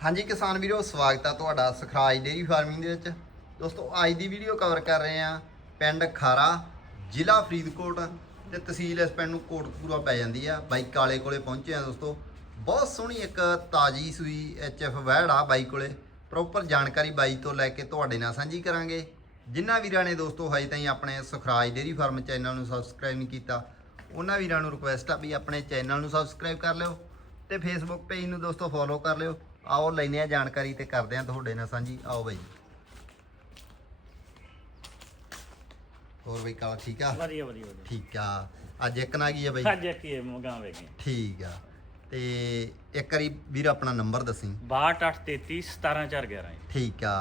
ਹਾਂਜੀ ਕਿਸਾਨ ਵੀਰੋ, ਸਵਾਗਤ ਆ ਤੁਹਾਡਾ ਸਖਰਾਜ ਡੇਰੀ ਫਾਰਮਿੰਗ ਦੇ ਵਿੱਚ। ਦੋਸਤੋ, ਅੱਜ ਦੀ ਵੀਡੀਓ ਕਵਰ ਕਰ ਰਹੇ ਹਾਂ ਪਿੰਡ ਖਾਰਾ, ਜ਼ਿਲ੍ਹਾ ਫਰੀਦਕੋਟ ਤੇ ਤਹਿਸੀਲ ਇਸ ਪਿੰਡ ਨੂੰ ਕੋਟਕਪੂਰਾ ਪੈ ਜਾਂਦੀ ਆ। ਬਾਈ ਕਾਲੇ ਕੋਲੇ ਪਹੁੰਚੇ ਆ ਦੋਸਤੋ। ਬਹੁਤ ਸੋਹਣੀ ਇੱਕ ਤਾਜੀ ਸੂਈ ਐਚਐਫ ਵੈੜ ਆ ਬਾਈ ਕੋਲੇ। ਪ੍ਰੋਪਰ ਜਾਣਕਾਰੀ ਬਾਈ ਤੋਂ ਲੈ ਕੇ ਤੁਹਾਡੇ ਨਾਲ ਸਾਂਝੀ ਕਰਾਂਗੇ। ਜਿਨ੍ਹਾਂ ਵੀਰਾਂ ਨੇ ਦੋਸਤੋ ਹਜੇ ਤਾਈਂ ਆਪਣੇ ਸੁਖਰਾਜ ਡੇਰੀ ਫਾਰਮ ਚੈਨਲ ਨੂੰ ਸਬਸਕ੍ਰਾਈਬ ਨਹੀਂ ਕੀਤਾ, ਉਹਨਾਂ ਵੀਰਾਂ ਨੂੰ ਰਿਕੁਐਸਟ ਆ ਵੀ ਆਪਣੇ ਚੈਨਲ ਨੂੰ ਸਬਸਕ੍ਰਾਈਬ ਕਰ ਲਿਓ ਤੇ ਫੇਸਬੁੱਕ ਪੇਜ ਨੂੰ ਦੋਸਤੋ ਫੋਲੋ ਕਰ ਲਿਓ। ਆਓ ਲੈਨੇ ਆ ਜਾਣਕਾਰੀ ਤੇ ਕਰਦੇ ਆ ਤੁਹਾਡੇ ਨਾਲ ਸਾਂਝੀ। ਆਓ ਬਾਈ ਹੋਰ ਬਈ ਕਾਲਾ ਠੀਕ ਆ? ਵਧੀਆ ਵਧੀਆ ਵਧੀਆ। ਠੀਕ ਆ। ਅੱਜ ਇੱਕ ਨਾ ਗਈ ਆ ਬਾਈ? ਅੱਜ ਕੀ ਮਗਾਂ ਵੇਗੇ ਠੀਕ ਆ। ਤੇ ਇੱਕ ਵਾਰੀ ਵੀਰ ਆਪਣਾ ਨੰਬਰ ਦੱਸੀ। 6233 17411 ਠੀਕ ਆ।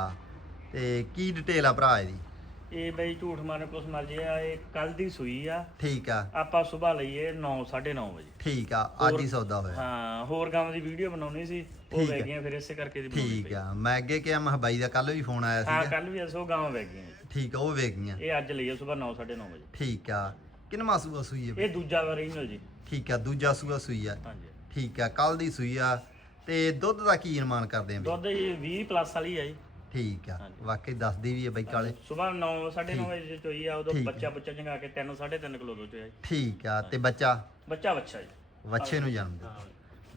ਤੇ ਕੀ ਡਿਟੇਲ ਆ ਭਰਾ ਇਹਦੀ? ਇਹ ਬਈ ਝੂਠ ਮਾਰਨ ਕੁਛ ਮਰ ਜੇ ਆ ਇਹ ਕੱਲ ਦੀ ਸੂਈ ਆ। ਠੀਕ ਆ। ਆਪਾਂ ਸਵੇਰ ਲਈਏ 9 9:30 ਵਜੇ। ਠੀਕ ਆ ਅੱਜ ਹੀ ਸੌਦਾ ਹੋਇਆ। ਹਾਂ ਹੋਰ ਕੰਮ ਦੀ ਵੀਡੀਓ ਬਣਾਉਣੀ ਸੀ ਉਹ ਠੀਕ ਆ। ਵੇਗੀਆਂ ਫਿਰ ਇਸੇ ਕਰਕੇ ਦੀ ਬਣਾਉਣੀ ਠੀਕ। ਆ ਮੈਂ ਅੱਗੇ ਕਿਹਾ ਮੈਂ ਕਿਹਾ ਬਾਈ ਦਾ ਕੱਲ ਵੀ ਫੋਨ ਆਇਆ ਹਾਂ ਸੀਗਾ। ਕੱਲ ਵੀ ਅਸੋ ਗਾਵਾਂ ਵੇਗੀਆਂ ਠੀਕ ਆ ਉਹ ਵੇਖ ਗਈਆਂ। ਇਹ ਅੱਜ ਲਈਏ ਸਵੇਰ 9 9:30 ਵਜੇ। ਠੀਕ ਆ ਕਿੰਨਾ ਸੂਆ ਸੂਈ ਹੈ ਇਹ ਦੂਜਾ ਓਰੀਜਨਲ ਜੀ। ਠੀਕ ਆ ਦੂਜਾ ਸੂਆ ਸੂਈ ਆ। ਹਾਂਜੀ। ਠੀਕ ਆ ਕੱਲ ਦੀ ਸੂਈ ਆ ਤੇ ਦੁੱਧ ਦਾ ਕੀ ਅਨੁਮਾਨ ਕਰਦੇ ਆ ਦੁੱਧ ਇਹ 20 ਪਲੱਸ ਵਾਲੀ ਆ ਜੀ। ਠੀਕ ਆ। ਹਾਂਜੀ। ਵਾਕਈ ਦੱਸਦੀ ਵੀ ਹੈ ਬਈ ਕਾਲੇ। ਸਵੇਰ 9 9:30 ਵਜੇ ਚੋਈ ਆ ਉਦੋਂ ਠੀਕ। ਬੱਚਾ ਬੱਚਾ ਚੰਗਾ ਕੇ 3 3.5 ਕਿਲੋ ਚੋਇਆ ਜੀ। ਠੀਕ ਆ ਤੇ ਬੱਚਾ? ਬੱਚਾ ਬੱਚਾ ਜੀ। ਵੱਛੇ ਨੂੰ ਜਨਮ ਦੇ ਹਾਂ।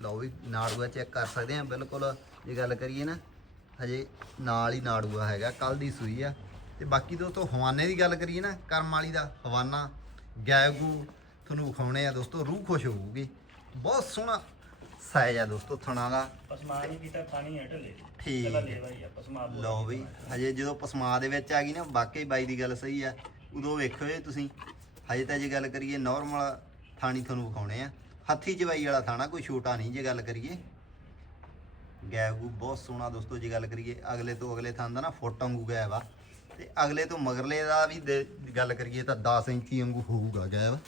ਲਓ ਵੀ ਨਾੜੂਆ ਚੈੱਕ ਕਰ ਸਕਦੇ ਆ ਬਿਲਕੁਲ ਜੇ ਗੱਲ ਕਰੀਏ ਨਾ ਹਜੇ ਨਾਲ ਹੀ ਨਾੜੂਆ ਹੈਗਾ ਕੱਲ ਦੀ ਸੂਈ ਆ। ਤੇ ਬਾਕੀ ਦੋਸਤੋ ਹਵਾਨੇ ਦੀ ਗੱਲ ਕਰੀਏ ਨਾ ਕਰਮ ਵਾਲੀ ਦਾ ਹਵਾਨਾ ਗੈਗੂ ਤੁਹਾਨੂੰ ਵਿਖਾਉਣੇ ਆ ਦੋਸਤੋ ਰੂਹ ਖੁਸ਼ ਹੋਊਗੀ। ਬਹੁਤ ਸੋਹਣਾ ਸਾਇਜ਼ ਆ ਦੋਸਤੋ ਥਣਾ ਦਾ। ਪਸਮਾ ਨਹੀਂ ਕੀਤਾ ਥਾਣੀ ਹੈ ਢਲੇ। ਠੀਕ ਪਹਿਲਾਂ ਹੈ। ਲੈਵਾ ਹੀ ਆ ਪਸਮਾ ਬੋਲ ਲਓ ਵੀ ਹਜੇ ਜਦੋਂ ਪਸਮਾ ਦੇ ਵਿੱਚ ਆ ਗਈ ਨਾ ਵਾਕਈ ਬਾਈ ਦੀ ਗੱਲ ਸਹੀ ਆ। ਉਦੋਂ ਵੇਖਿਓ ਇਹ ਤੁਸੀਂ। ਹਜੇ ਤਾਂ ਜੇ ਗੱਲ ਕਰੀਏ ਨਾਰਮਲ ਥਾਣੀ ਤੁਹਾਨੂੰ ਵਿਖਾਉਣੇ ਆ। ਹੱਥੀ ਜਵਾਈ ਵਾਲਾ ਥਾਣਾ ਕੋਈ ਛੋਟਾ ਨਹੀਂ ਜੇ ਗੱਲ ਕਰੀਏ। ਗੈਬੂ ਬਹੁਤ ਸੋਹਣਾ ਦੋਸਤੋ ਜੇ ਗੱਲ ਕਰੀਏ। ਅਗਲੇ ਤੋਂ ਅਗਲੇ ਥਾਂ ਦਾ ਨਾ ਫੁੱਟ ਵਾਂਗੂ ਗੈਬ ਆ। ਤੇ ਅਗਲੇ ਤੋਂ ਮਗਰਲੇ ਦਾ ਵੀ ਗੱਲ ਕਰੀਏ ਤਾਂ 10 ਇੰਚੀ ਵਾਂਗੂ ਹੋਊਗਾ ਗੈਬ।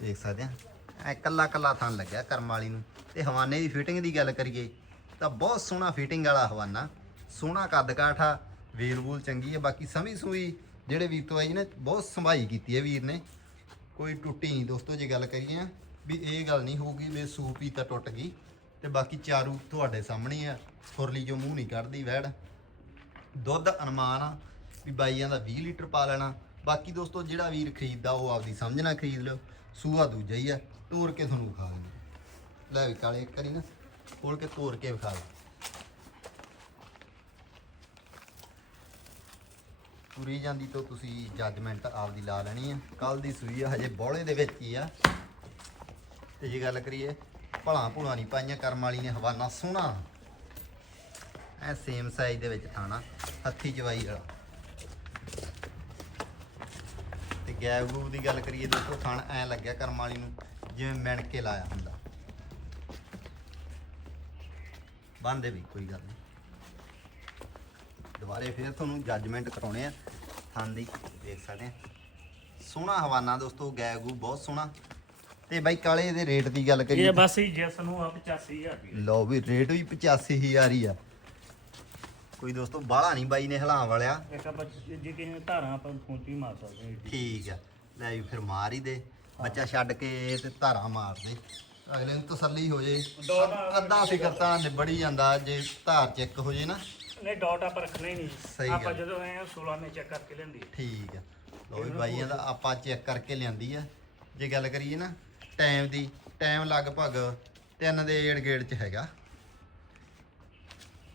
ਦੇਖ ਸਕਦੇ ਆ। ਐ ਕੱਲਾ ਕੱਲਾ ਥਾਂ ਲੱਗਿਆ ਕਰਮ ਵਾਲੀ ਨੂੰ। ਤੇ ਹਵਾਨੇ ਦੀ ਫਿਟਿੰਗ ਦੀ ਗੱਲ ਕਰੀਏ, ਤਾਂ ਬਹੁਤ ਸੋਹਣਾ ਫਿਟਿੰਗ ਵਾਲਾ ਹਵਾਨਾ। ਸੋਹਣਾ ਕੱਦ ਕਾਠ ਆ ਵੇਲ ਵੂਲ ਚੰਗੀ ਹੈ ਬਾਕੀ ਸਮੀ ਸੂਈ ਜਿਹੜੇ ਵੀਰ ਤੋਂ ਆਈ ਨੇ, ਬਹੁਤ ਸੰਭਾਈ ਕੀਤੀ ਹੈ ਵੀਰ ਨੇ। ਕੋਈ ਟੁੱਟੀ ਨਹੀਂ ਦੋਸਤੋ, ਜੇ ਗੱਲ ਕਰੀਏ ਵੀ ਇਹ ਗੱਲ ਨਹੀਂ ਹੋਊਗੀ ਵੀ ਸੂਪ ਹੀ ਤਾਂ ਟੁੱਟ ਗਈ, ਤੇ ਬਾਕੀ ਚਾਰੂ ਤੁਹਾਡੇ ਸਾਹਮਣੇ ਆ ਫੁਰਲੀ ਜੋ ਮੂੰਹ ਨਹੀਂ ਕੱਢਦੀ ਵੈੜ। ਦੁੱਧ ਅਨਮਾਨ ਆ, ਵੀ ਬਾਈਆਂ ਦਾ 20 ਲੀਟਰ ਪਾ ਲੈਣਾ। ਬਾਕੀ ਦੋਸਤੋ, ਜਿਹੜਾ ਵੀਰ ਖਰੀਦਦਾ ਉਹ ਆਪਦੀ ਸਮਝਣਾ ਖਰੀਦ ਲਿਓ ਸੂਆ ਦੂਜਾ ਹੀ ਆ, ਤੋਰ ਕੇ ਤੁਹਾਨੂੰ ਵਿਖਾ ਦਿੰਦੇ। ਲੈ ਵੀ ਕਾਲੇ ਇੱਕ ਵਾਰੀ ਨਾ, ਖੋਲ ਕੇ ਤੋੜ ਕੇ ਵਿਖਾ ਦੇ। ਪੂਰੀ ਜਾਂਦੀ ਤੋਂ ਤੁਸੀਂ ਜੱਜਮੈਂਟ ਆਪਦੀ ਲਾ ਲੈਣੀ ਆ। ਕੱਲ ਦੀ ਸੂਈ ਆ, ਹਜੇ ਬੋਲੇ ਦੇ ਵਿੱਚ ਹੀ ਆ। ਤੇ ਜੇ ਗੱਲ ਕਰੀਏ, ਭਲਾ ਭੁਲਾ ਨਹੀਂ ਪਾਈਆਂ, ਕਰਮ ਵਾਲੀ ਨੇ ਹਵਾਨਾ ਸੋਹਣਾ। ਐ ਸੇਮ ਸਾਈਜ਼ ਦੇ ਵਿੱਚ ਥਾਣਾ, ਹੱਥੀ ਜਵਾਈ ਵਾਲਾ। ਤੇ ਗੈਬ ਗੂਬ ਦੀ ਗੱਲ ਕਰੀਏ ਦੋਸਤੋ ਥਣ ਐ ਲੱਗਿਆ ਕਰਮ ਵਾਲੀ ਨੂੰ, ਜਿਵੇਂ ਮਿਣ ਕੇ ਲਾਇਆ ਹੁੰਦਾ। ਬੰਦੇ ਵੀ ਕੋਈ ਗੱਲ ਨਹੀਂ। ਦੁਬਾਰੇ ਫਿਰ ਤੁਹਾਨੂੰ ਜੱਜਮੈਂਟ ਕਰਾਉਣੇ ਆ ਥਣ ਦੀ ਦੇਖ ਸਕਦੇ ਆ। ਸੋਹਣਾ ਹਵਾਨਾ ਦੋਸਤੋ ਗੂਬ ਬਹੁਤ ਸੋਹਣਾ। ਤੇ ਬਾਈ ਕਾਲੇ ਇਹਦੇ ਰੇਟ ਦੀ ਗੱਲ ਕਰੀਏ ਇਹ ਬਸ ਹੀ ਜਿਸ ਨੂੰ ਆ 85000 ਰੁਪਏ ਲਓ ਵੀ ਰੇਟ ਵੀ 85000 ਹੀ ਆ। ਕੋਈ ਦੋਸਤੋ ਬਾਹਲਾ ਨਹੀਂ ਬਾਈ ਨੇ ਹਲਾਂ ਵਾਲਿਆ। ਇੱਕ ਆਪਾਂ ਜੇ ਕਿਸੇ ਨੇ ਧਾਰਾਂ ਆਪਾਂ ਫੋਨ ਮਾਰ ਸਕਦੇ ਹਾਂ। ਠੀਕ ਆ। ਲੈ ਵੀ ਫਿਰ ਮਾਰ ਹੀ ਦੇ। ਬੱਚਾ ਛੱਡ ਕੇ ਤੇ ਧਾਰਾ ਮਾਰ ਦੇ। ਅਗਲੇ ਨੂੰ ਤਸੱਲੀ ਹੋ ਜੇ। ਅੱਧਾ ਫਿਕਰ ਤਾਂ ਨਿਬੜੀ ਜਾਂਦਾ ਜੇ ਧਾਰ ਚੈੱਕ ਹੋ ਜੇ ਨਾ। ਨਹੀਂ ਡਾਟ ਆਪਾਂ ਰੱਖਣਾ ਹੀ ਨਹੀਂ। ਸਹੀ ਆਪਾਂ ਗੱਲ। ਜਦੋਂ ਐ 16 ਨੇ ਚੈੱਕ ਕਰਕੇ ਲੈਂਦੀ ਠੀਕ ਆ। ਲਓ ਵੀ ਬਾਈਆਂ ਦਾ ਆਪਾਂ ਚੈੱਕ ਕਰਕੇ ਲਿਆਂਦੀ ਆ। ਜੇ ਗੱਲ ਕਰੀਏ ਨਾ ਟਾਈਮ ਦੀ ਟਾਈਮ ਲਗਭਗ ਤਿੰਨ ਦੇ ਏੜ ਗੇੜ ਚ ਹੈਗਾ।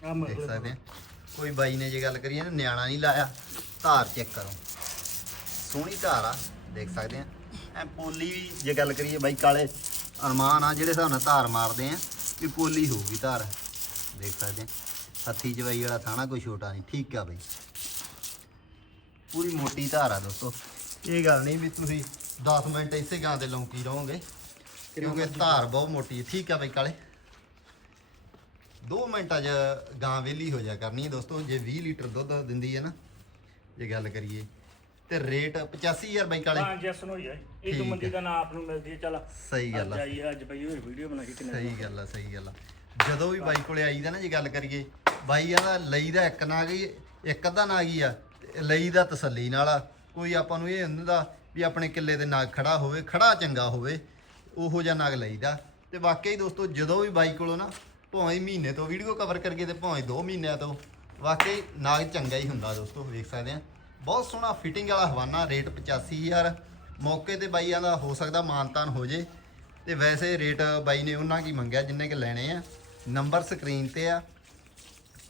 ਆ ਦੇਖ ਸਕਦੇ ਆ। ਕੋਈ ਬਾਈ ਨੇ ਜੇ ਗੱਲ ਕਰੀਏ ਨਾ ਨਿਆਣਾ ਨਹੀਂ ਲਾਇਆ। ਧਾਰ ਚੈੱਕ ਕਰੋ। ਸੋਹਣੀ ਧਾਰ ਆ ਦੇਖ ਸਕਦੇ ਆ। ਐ ਪੋਲੀ ਵੀ ਜੇ ਗੱਲ ਕਰੀਏ ਬਾਈ ਕਾਲੇ ਅਰਮਾਨ ਆ, ਜਿਹੜੇ ਹਿਸਾਬ ਨਾਲ ਧਾਰ ਮਾਰਦੇ ਆ, ਵੀ ਪੋਲੀ ਹੋਊਗੀ ਧਾਰ। ਦੇਖ ਸਕਦੇ ਆ। ਹੱਥੀ ਜਵਾਈ ਵਾਲਾ ਥਾਣਾ ਕੋਈ ਛੋਟਾ ਨਹੀਂ, ਠੀਕ ਆ ਬਈ। ਪੂਰੀ ਮੋਟੀ ਧਾਰ ਆ ਦੋਸਤੋ। ਇਹ ਗੱਲ ਨਹੀਂ ਵੀ ਤੁਸੀਂ 10 ਮਿੰਟ ਇਸੇ ਗਾਂ ਦੇ ਲੌਂਕੀ ਰਹੋਗੇ, ਕਿਉਂਕਿ ਧਾਰ ਬਹੁਤ ਮੋਟੀ ਹੈ ਠੀਕ ਆ ਬਾਈ ਕਾਲੇ। 2 ਮਿੰਟਾਂ 'ਚ ਗਾਂ ਵਿਹਲੀ ਹੋ ਜਾ ਕਰਨੀ ਦੋਸਤੋ। ਜੇ 20 ਲੀਟਰ ਦੁੱਧ ਦਿੰਦੀ ਹੈ ਨਾ, ਜੇ ਗੱਲ ਕਰੀਏ ਤੇ ਰੇਟ 85000 ਬਾਈ ਕਾਲੇ ਹਾਂ ਜਿਸ ਨੂੰ ਹੀ ਇਹ ਤੋਂ ਮੰਦੀ। ਦਾ ਨਾਂ ਆਪ ਨੂੰ ਮਿਲਦੀ ਹੈ। ਚਲ ਸਹੀ ਗੱਲ ਆ। ਜਾਈ ਅੱਜ ਪਈ ਹੋਈ ਵੀਡੀਓ ਬਣਾ ਕੇ ਕਿੰਨੇ ਸਹੀ ਗੱਲ ਆ ਸਹੀ ਗੱਲ ਆ। ਜਦੋਂ ਵੀ ਬਾਈ ਕੋਲੇ ਆਈਦਾ ਨਾ ਜੇ ਗੱਲ ਕਰੀਏ ਬਾਈ ਆਂਦਾ ਲਈ ਦਾ ਇੱਕ ਨਾ ਗਈ ਇੱਕ ਅੱਧਾ ਨਾ ਗਈ ਆ ਤੇ ਲਈ ਦਾ ਤਸੱਲੀ ਨਾਲ ਆ। ਕੋਈ ਆਪਾਂ ਨੂੰ ਇਹ ਹੁੰਦਾ ਵੀ ਆਪਣੇ ਕਿੱਲੇ ਦੇ ਨਾਗ ਖੜਾ ਹੋਵੇ ਖੜਾ ਚੰਗਾ ਹੋਵੇ ਉਹੋ ਜਿਹਾ ਨਾਗ ਲਈਦਾ। ਤੇ ਵਾਕਈ ਦੋਸਤੋ ਜਦੋਂ ਵੀ ਬਾਈ ਕੋਲੋਂ ਨਾ ਭਾਵੇਂ ਮਹੀਨੇ ਤੋਂ ਵੀਡੀਓ ਕਵਰ ਕਰੀਏ ਤੇ ਭਾਵੇਂ 2 ਮਹੀਨਿਆਂ ਤੋਂ ਵਾਕਈ ਨਾਗ ਚੰਗਾ ਹੀ ਹੁੰਦਾ ਦੋਸਤੋ ਵੇਖ ਸਕਦੇ ਆ। ਬਹੁਤ ਸੋਹਣਾ ਫਿਟਿੰਗ ਵਾਲਾ ਹਵਾਨਾ ਰੇਟ 85000 ਮੌਕੇ ਤੇ ਬਾਈਆਂ ਦਾ ਹੋ ਸਕਦਾ ਮਾਨਤਾਨ ਹੋ ਜੇ। ਤੇ ਵੈਸੇ ਰੇਟ ਬਾਈ ਨੇ ਉਹਨਾਂ ਕੀ ਮੰਗਿਆ, ਜਿੰਨੇ ਕਿ ਲੈਣੇ ਆ। ਨੰਬਰ ਸਕਰੀਨ ਤੇ ਆ।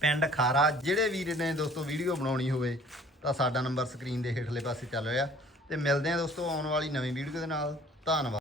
ਪਿੰਡ ਖਾਰਾ, ਜਿਹੜੇ ਵੀਰ ਨੇ ਦੋਸਤੋ ਵੀਡੀਓ ਬਣਾਉਣੀ ਹੋਵੇ, ਤਾਂ ਸਾਡਾ ਨੰਬਰ ਸਕਰੀਨ ਦੇ ਹੇਠਲੇ ਪਾਸੇ ਚੱਲ ਰਿਹਾ। ਤੇ ਮਿਲਦੇ ਆ ਦੋਸਤੋ ਆਉਣ ਵਾਲੀ ਨਵੀਂ ਵੀਡੀਓ ਦੇ ਨਾਲ। ਧੰਨਵਾਦ।